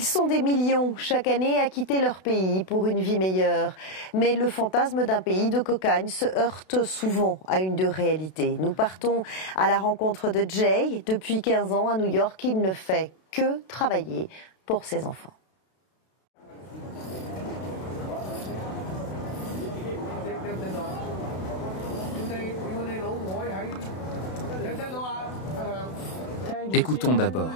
Ils sont des millions chaque année à quitter leur pays pour une vie meilleure. Mais le fantasme d'un pays de cocagne se heurte souvent à une de réalité. Nous partons à la rencontre de Jay. Depuis 15 ans à New York, il ne fait que travailler pour ses enfants. Écoutons d'abord.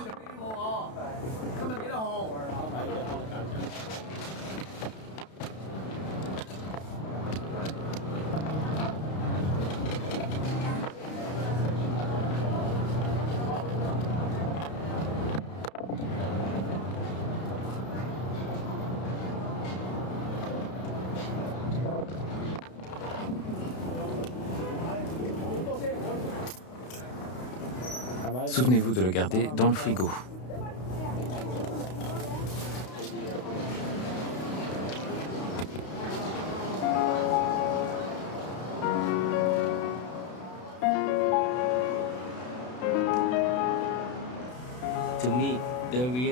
Souvenez-vous de le garder dans le frigo.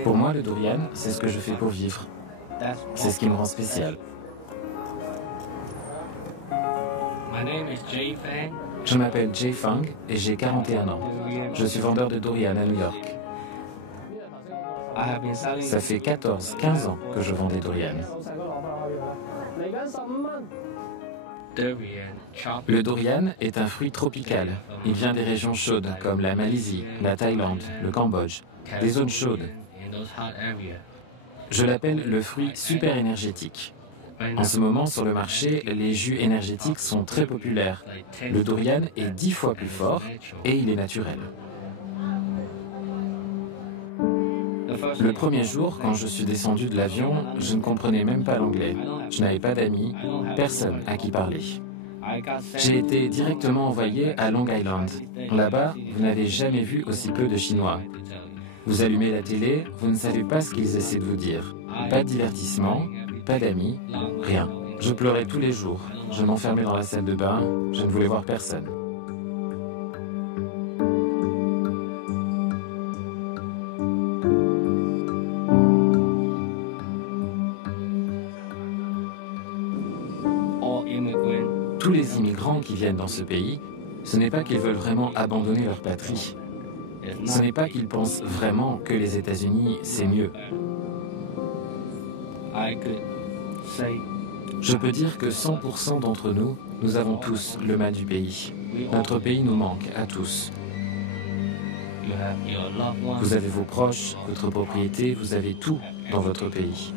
Pour moi, le durian, c'est ce que je fais pour vivre. C'est ce qui me rend spécial. Je m'appelle Jay Fang et j'ai 41 ans. Je suis vendeur de durian à New York. Ça fait 14-15 ans que je vends des durians. Le durian est un fruit tropical. Il vient des régions chaudes comme la Malaisie, la Thaïlande, le Cambodge, des zones chaudes. Je l'appelle le fruit super énergétique. En ce moment, sur le marché, les jus énergétiques sont très populaires. Le durian est 10 fois plus fort et il est naturel. Le premier jour, quand je suis descendu de l'avion, je ne comprenais même pas l'anglais. Je n'avais pas d'amis, personne à qui parler. J'ai été directement envoyé à Long Island. Là-bas, vous n'avez jamais vu aussi peu de Chinois. Vous allumez la télé, vous ne savez pas ce qu'ils essaient de vous dire. Pas de divertissement, pas d'amis, rien. Je pleurais tous les jours. Je m'enfermais dans la salle de bain, je ne voulais voir personne. Tous les immigrants qui viennent dans ce pays, ce n'est pas qu'ils veulent vraiment abandonner leur patrie. Ce n'est pas qu'ils pensent vraiment que les États-Unis, c'est mieux. Je peux dire que 100% d'entre nous, nous avons tous le mal du pays. Notre pays nous manque à tous. Vous avez vos proches, votre propriété, vous avez tout dans votre pays.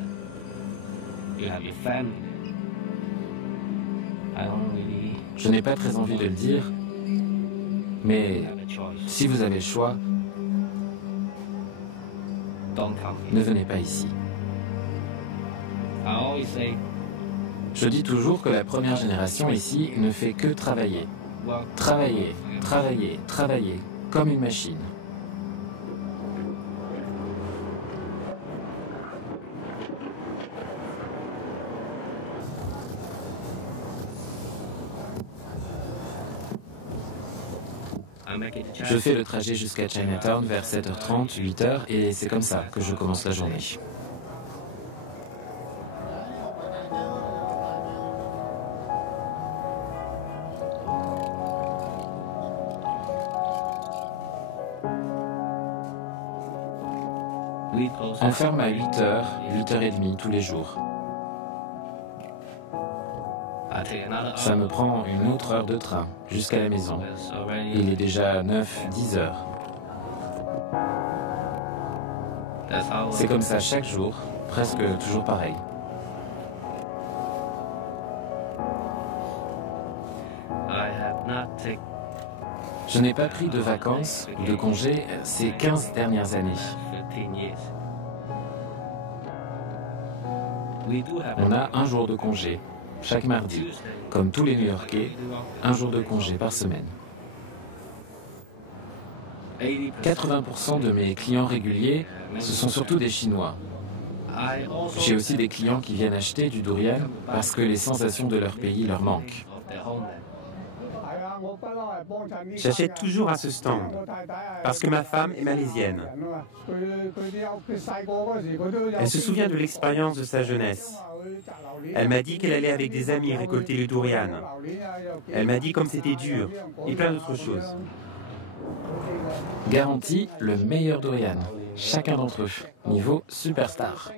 Je n'ai pas très envie de le dire, mais si vous avez le choix, ne venez pas ici. Je dis toujours que la première génération ici ne fait que travailler. Travailler, travailler, travailler, comme une machine. Je fais le trajet jusqu'à Chinatown vers 7h30, 8h, et c'est comme ça que je commence la journée. On ferme à 8h, 8h30 tous les jours. Ça me prend une autre heure de train jusqu'à la maison. Il est déjà 9-10 heures. C'est comme ça chaque jour, presque toujours pareil. Je n'ai pas pris de vacances ou de congés ces 15 dernières années. On a un jour de congé chaque mardi, comme tous les New-Yorkais, un jour de congé par semaine. 80% de mes clients réguliers, ce sont surtout des Chinois. J'ai aussi des clients qui viennent acheter du durian parce que les sensations de leur pays leur manquent. J'achète toujours à ce stand, parce que ma femme est malaisienne. Elle se souvient de l'expérience de sa jeunesse. Elle m'a dit qu'elle allait avec des amis récolter le durian. Elle m'a dit comme c'était dur, et plein d'autres choses. Garantie le meilleur durian, chacun d'entre eux, niveau superstar.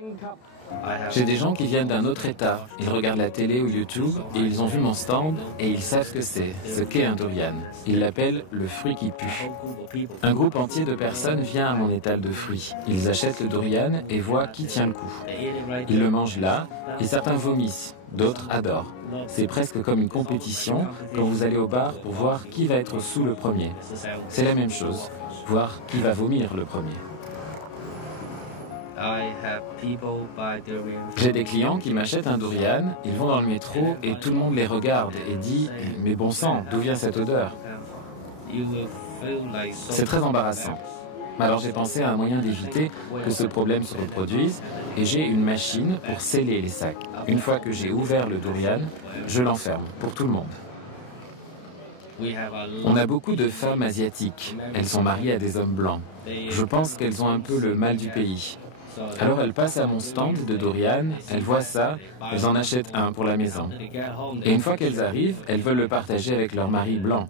J'ai des gens qui viennent d'un autre état, ils regardent la télé ou YouTube et ils ont vu mon stand et ils savent ce qu'est un durian. Ils l'appellent le fruit qui pue. Un groupe entier de personnes vient à mon étal de fruits. Ils achètent le durian et voient qui tient le coup. Ils le mangent là et certains vomissent, d'autres adorent. C'est presque comme une compétition quand vous allez au bar pour voir qui va être sous le premier. C'est la même chose, voir qui va vomir le premier. J'ai des clients qui m'achètent un durian, ils vont dans le métro et tout le monde les regarde et dit « Mais bon sang, d'où vient cette odeur ?» C'est très embarrassant. Alors j'ai pensé à un moyen d'éviter que ce problème se reproduise et j'ai une machine pour sceller les sacs. Une fois que j'ai ouvert le durian, je l'enferme pour tout le monde. On a beaucoup de femmes asiatiques. Elles sont mariées à des hommes blancs. Je pense qu'elles ont un peu le mal du pays. Alors elles passent à mon stand de durian, elles voient ça, elles en achètent un pour la maison. Et une fois qu'elles arrivent, elles veulent le partager avec leur mari blanc.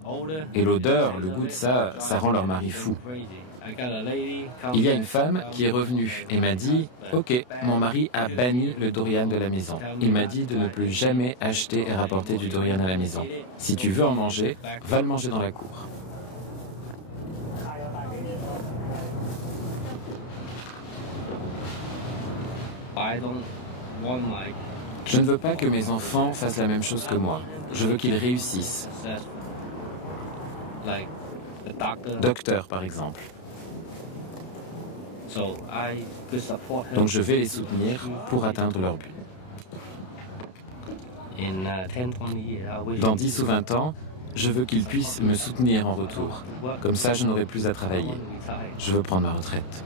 Et l'odeur, le goût de ça, ça rend leur mari fou. Il y a une femme qui est revenue et m'a dit « Ok, mon mari a banni le durian de la maison. Il m'a dit de ne plus jamais acheter et rapporter du durian à la maison. Si tu veux en manger, va le manger dans la cour. » Je ne veux pas que mes enfants fassent la même chose que moi. Je veux qu'ils réussissent. Docteur, par exemple. Donc je vais les soutenir pour atteindre leur but. Dans 10 ou 20 ans, je veux qu'ils puissent me soutenir en retour. Comme ça, je n'aurai plus à travailler. Je veux prendre ma retraite.